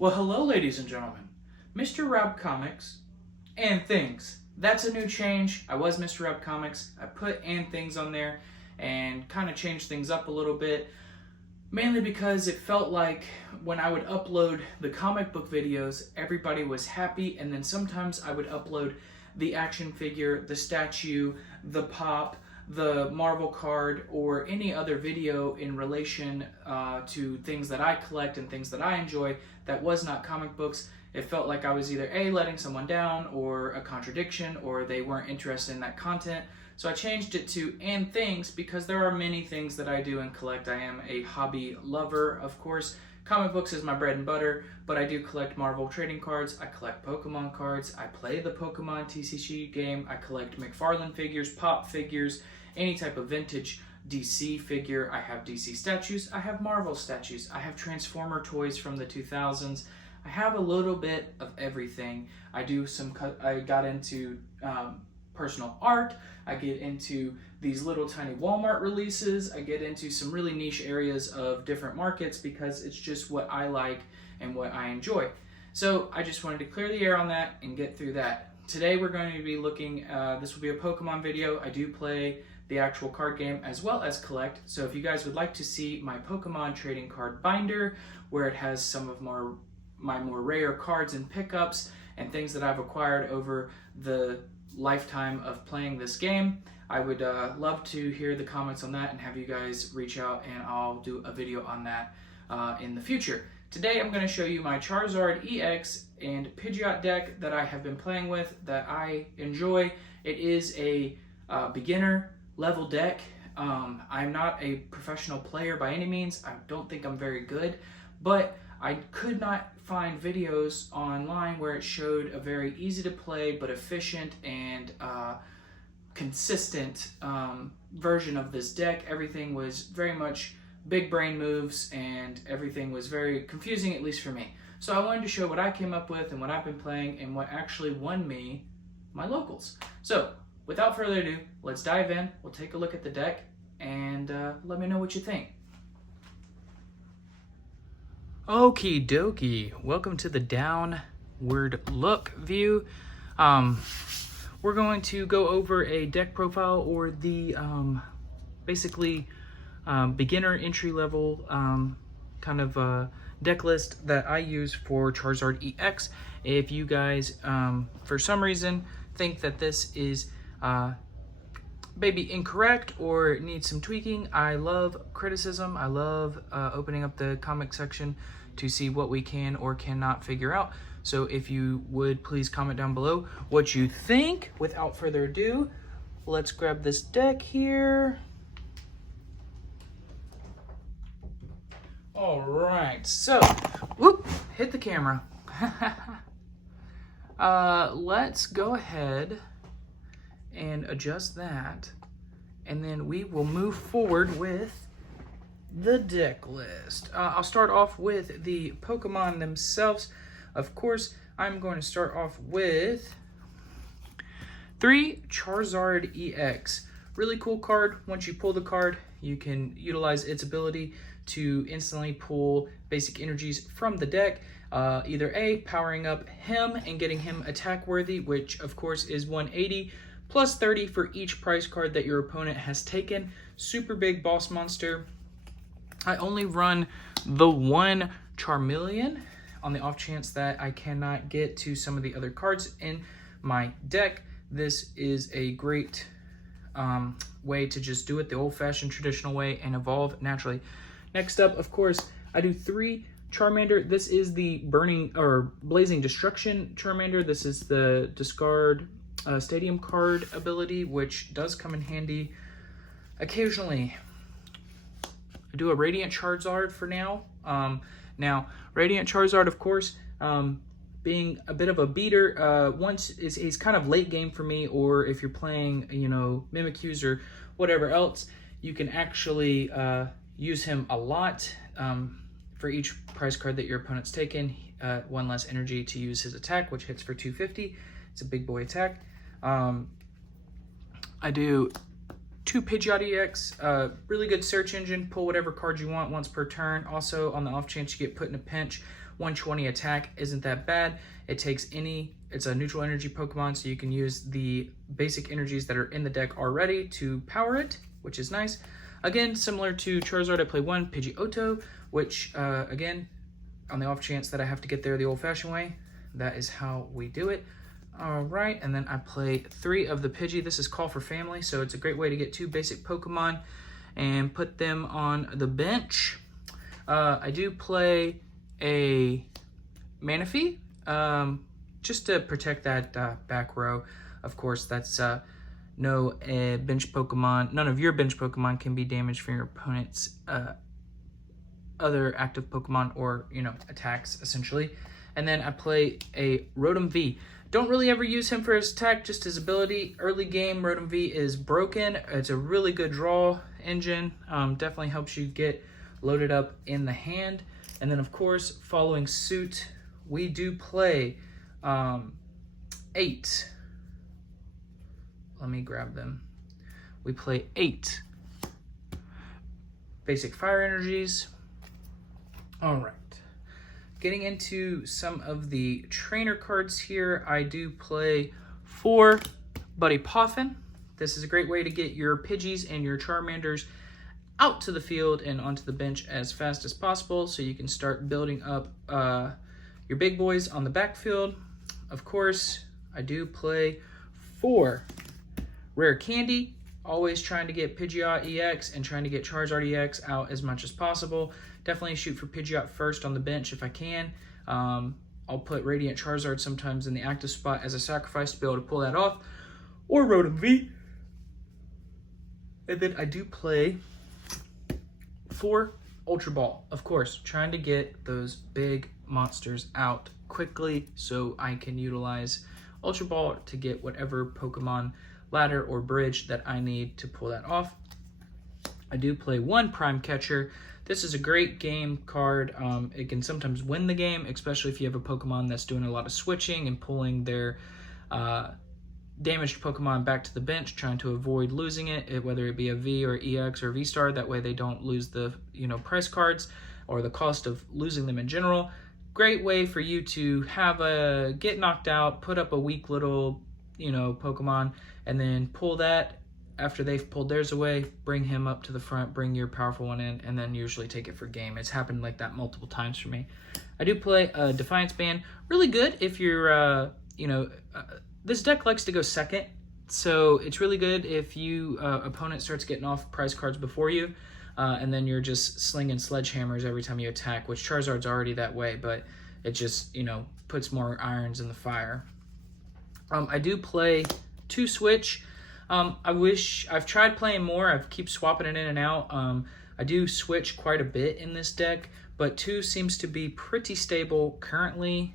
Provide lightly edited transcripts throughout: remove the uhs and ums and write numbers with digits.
Well, hello, ladies and gentlemen. Mr. Rob Comics and Things. That's a new change. I was Mr. Rob Comics. I put and Things on there and kind of changed things up a little bit, mainly because it felt like when I would upload the comic book videos, everybody was happy, and then sometimes I would upload the action figure, the statue, the pop, the Marvel card, or any other video in relation to things that I collect and things that I enjoy that was not comic books. It felt like I was either A, letting someone down, or a contradiction, or they weren't interested in that content. So I changed it to and Things because there are many things that I do and collect. I am a hobby lover, of course. Comic books is my bread and butter, but I do collect Marvel trading cards. I collect Pokemon cards. I play the Pokemon TCG game. I collect McFarlane figures, pop figures, any type of vintage DC figure. I have DC statues. I have Marvel statues. I have Transformer toys from the 2000s. I have a little bit of everything. I got into personal art. I get into these little tiny Walmart releases. I get into some really niche areas of different markets because it's just what I like and what I enjoy. So I just wanted to clear the air on that and get through that. Today we're going to be looking, this will be a Pokemon video. I do play the actual card game as well as collect. So if you guys would like to see my Pokemon trading card binder, where it has some of my more rare cards and pickups and things that I've acquired over the lifetime of playing this game, I would love to hear the comments on that and have you guys reach out, and I'll do a video on that in the future. Today I'm going to show you my Charizard EX and Pidgeot deck that I have been playing with that I enjoy. It is a beginner level deck. I'm not a professional player by any means. I don't think I'm very good, but I could not find videos online where it showed a very easy to play but efficient and consistent version of this deck. Everything was very much big brain moves and everything was very confusing, at least for me. So I wanted to show what I came up with and what I've been playing and what actually won me my locals. So without further ado, let's dive in. We'll take a look at the deck and let me know what you think. Okie dokie, welcome to the downward look view. We're going to go over a deck profile, or the basically beginner entry level kind of deck list that I use for Charizard EX. If you guys for some reason think that this is maybe incorrect or needs some tweaking, I love criticism. I love opening up the comic section to see what we can or cannot figure out. So if you would please comment down below what you think. Without further ado, let's grab this deck here. All right, so whoop, hit the camera. Let's go ahead and adjust that, and then we will move forward with the deck list. I'll start off with the Pokemon themselves. Of course, I'm going to start off with 3 Charizard EX. Really cool card. Once you pull the card, you can utilize its ability to instantly pull basic energies from the deck. Either A, powering up him and getting him attack worthy, which of course is 180, plus 30 for each prize card that your opponent has taken. Super big boss monster. I only run the 1 Charmeleon on the off chance that I cannot get to some of the other cards in my deck. This is a great way to just do it the old-fashioned traditional way and evolve naturally. Next up, of course, I do 3 Charmander. This is the Blazing Destruction Charmander. This is the discard stadium card ability, which does come in handy occasionally. I do a Radiant Charizard for now. Now, Radiant Charizard, of course, being a bit of a beater, he's kind of late game for me, or if you're playing, you know, Mimikyus or whatever else, you can actually use him a lot. For each prize card that your opponent's taken, 1 less energy to use his attack, which hits for 250. It's a big boy attack. I do 2 Pidgeot EX, really good search engine. Pull whatever card you want once per turn. Also, on the off chance you get put in a pinch, 120 attack isn't that bad. It's a neutral energy Pokemon, so you can use the basic energies that are in the deck already to power it, which is nice. Again, similar to Charizard, I play one Pidgeot, which, again, on the off chance that I have to get there the old-fashioned way, that is how we do it. All right, and then I play 3 of the Pidgey. This is Call for Family, so it's a great way to get 2 basic Pokemon and put them on the bench. I do play a Manaphy, just to protect that back row. Of course, that's no bench Pokemon. None of your bench Pokemon can be damaged from your opponent's other active Pokemon or, attacks, essentially. And then I play a Rotom V. Don't really ever use him for his attack, just his ability. Early game, Rotom V is broken. It's a really good draw engine. Definitely helps you get loaded up in the hand. And then, of course, following suit, we do play 8. Let me grab them. We play 8 basic fire energies. All right. Getting into some of the trainer cards here, I do play 4 Buddy Poffin. This is a great way to get your Pidgeys and your Charmanders out to the field and onto the bench as fast as possible, so you can start building up your big boys on the backfield. Of course, I do play 4 Rare Candy, always trying to get Pidgeot EX and trying to get Charizard EX out as much as possible. Definitely shoot for Pidgeot first on the bench if I can. I'll put Radiant Charizard sometimes in the active spot as a sacrifice to be able to pull that off, or Rotom V. And then I do play 4 Ultra Ball, of course, trying to get those big monsters out quickly so I can utilize Ultra Ball to get whatever Pokemon ladder or bridge that I need to pull that off. I do play 1 Prime Catcher. This is a great game card. It can sometimes win the game, especially if you have a Pokemon that's doing a lot of switching and pulling their damaged Pokemon back to the bench, trying to avoid losing it, whether it be a V or EX or V-Star. That way they don't lose the price cards or the cost of losing them in general. Great way for you to have get knocked out, put up a weak little Pokemon, and then pull that. After they've pulled theirs away, bring him up to the front, bring your powerful one in, and then usually take it for game. It's happened like that multiple times for me. I do play a Defiance Band. Really good if you're, this deck likes to go second, so it's really good if you opponent starts getting off prize cards before you, and then you're just slinging sledgehammers every time you attack, which Charizard's already that way, but it just, puts more irons in the fire. I do play 2 Switch. I've tried playing more. I keep swapping it in and out. I do switch quite a bit in this deck, but 2 seems to be pretty stable currently.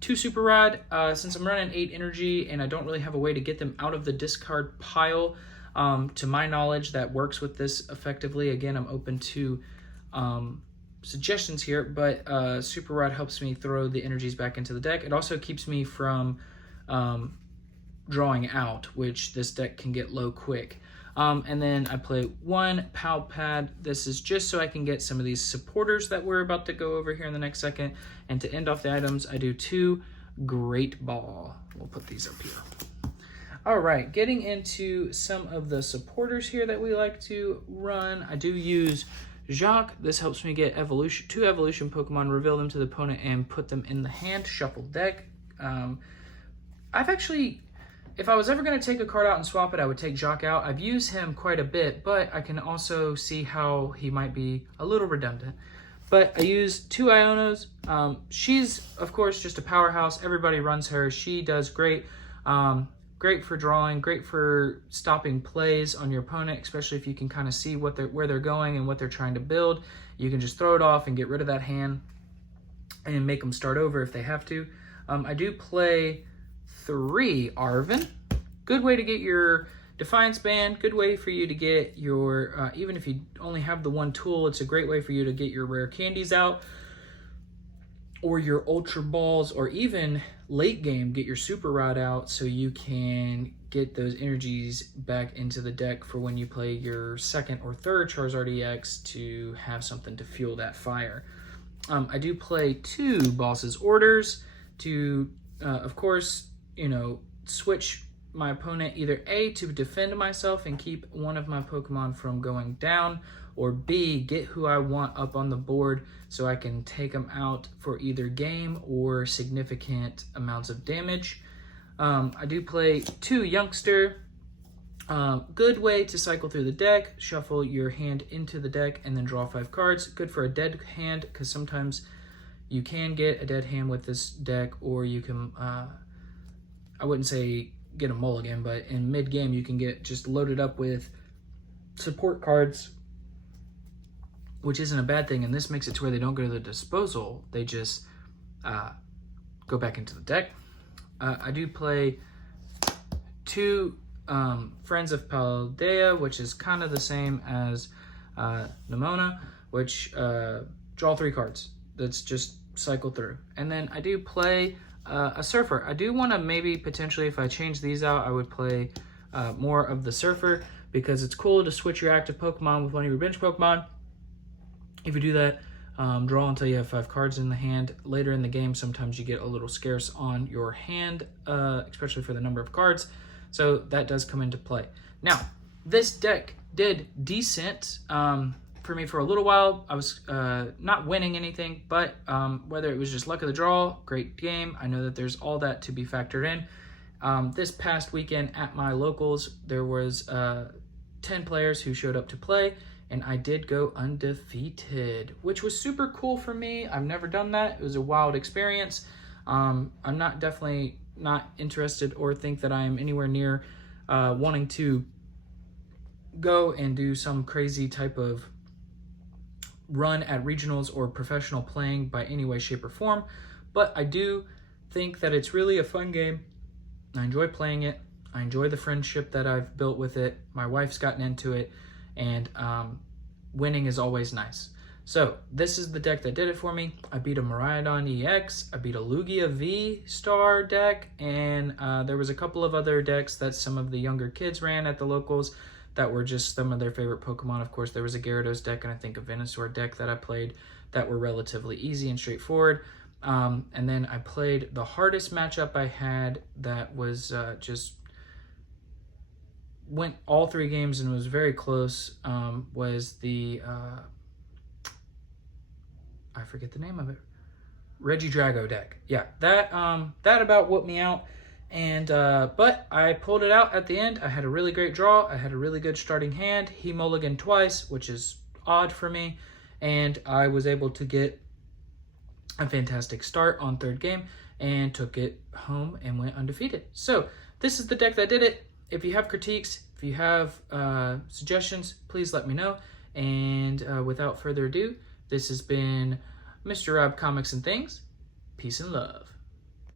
2 Super Rod, since I'm running 8 energy and I don't really have a way to get them out of the discard pile, to my knowledge, that works with this effectively. Again, I'm open to suggestions here, but Super Rod helps me throw the energies back into the deck. It also keeps me from drawing out, which this deck can get low quick. And then I play 1 Pal Pad. This is just so I can get some of these supporters that we're about to go over here in the next second. And to end off the items, I do 2 Great Ball. We'll put these up here. All right, getting into some of the supporters here that we like to run. I do use Jacques. This helps me get 2 evolution Pokemon, reveal them to the opponent, and put them in the hand, shuffle deck. If I was ever going to take a card out and swap it, I would take Jacques out. I've used him quite a bit, but I can also see how he might be a little redundant. But I use 2 Ionos. She's, of course, just a powerhouse. Everybody runs her. She does great. Great for drawing, great for stopping plays on your opponent, especially if you can kind of see where they're going and what they're trying to build. You can just throw it off and get rid of that hand and make them start over if they have to. I do play 3 Arven. Good way to get your Defiance Band. Good way for you to get your, even if you only have the 1 tool, it's a great way for you to get your rare candies out, or your Ultra Balls, or even late game, get your Super Rod out so you can get those energies back into the deck for when you play your 2nd or 3rd Charizard EX to have something to fuel that fire. I do play 2 Boss's Orders to, of course, switch my opponent either A, to defend myself and keep one of my Pokemon from going down, or B, get who I want up on the board so I can take them out for either game or significant amounts of damage. I do play 2 Youngster. Good way to cycle through the deck, shuffle your hand into the deck and then draw 5 cards. Good for a dead hand, because sometimes you can get a dead hand with this deck, or you can, I wouldn't say get a mulligan, but in mid-game you can get just loaded up with support cards, which isn't a bad thing, and this makes it to where they don't go to the disposal, they just go back into the deck. I do play 2 Friends of Paldea, which is kind of the same as Nimona, which draw 3 cards. That's just cycle through. And then I do play a Surfer. I do want to maybe potentially, if I change these out, I would play more of the Surfer, because it's cool to switch your active Pokemon with one of your bench Pokemon. If you do that, draw until you have 5 cards in the hand. Later in the game, sometimes you get a little scarce on your hand, especially for the number of cards. So that does come into play. Now, this deck did decent for me for a little while. I was not winning anything, but whether it was just luck of the draw, great game. I know that there's all that to be factored in. This past weekend at my locals, there was 10 players who showed up to play, and I did go undefeated, which was super cool for me. I've never done that. It was a wild experience. I'm definitely not interested or think that I am anywhere near wanting to go and do some crazy type of run at regionals or professional playing by any way, shape, or form. But I do think that it's really a fun game. I enjoy playing it. I enjoy the friendship that I've built with it. My wife's gotten into it, and winning is always nice. So this is the deck that did it for me. I beat a Miraidon EX, I beat a Lugia V-Star deck, and there was a couple of other decks that some of the younger kids ran at the locals that were just some of their favorite Pokemon. Of course, there was a Gyarados deck and I think a Venusaur deck that I played that were relatively easy and straightforward. And then I played the hardest matchup I had that was just went all 3 games and was very close, was the... I forget the name of it. Regidrago deck. Yeah, that about whooped me out. And but I pulled it out at the end. I had a really great draw. I had a really good starting hand. He mulliganed twice, which is odd for me. And I was able to get a fantastic start on 3rd game and took it home and went undefeated. So this is the deck that did it. If you have critiques, if you have suggestions, please let me know. And without further ado, this has been Mr. Rob Comics and Things. Peace and love.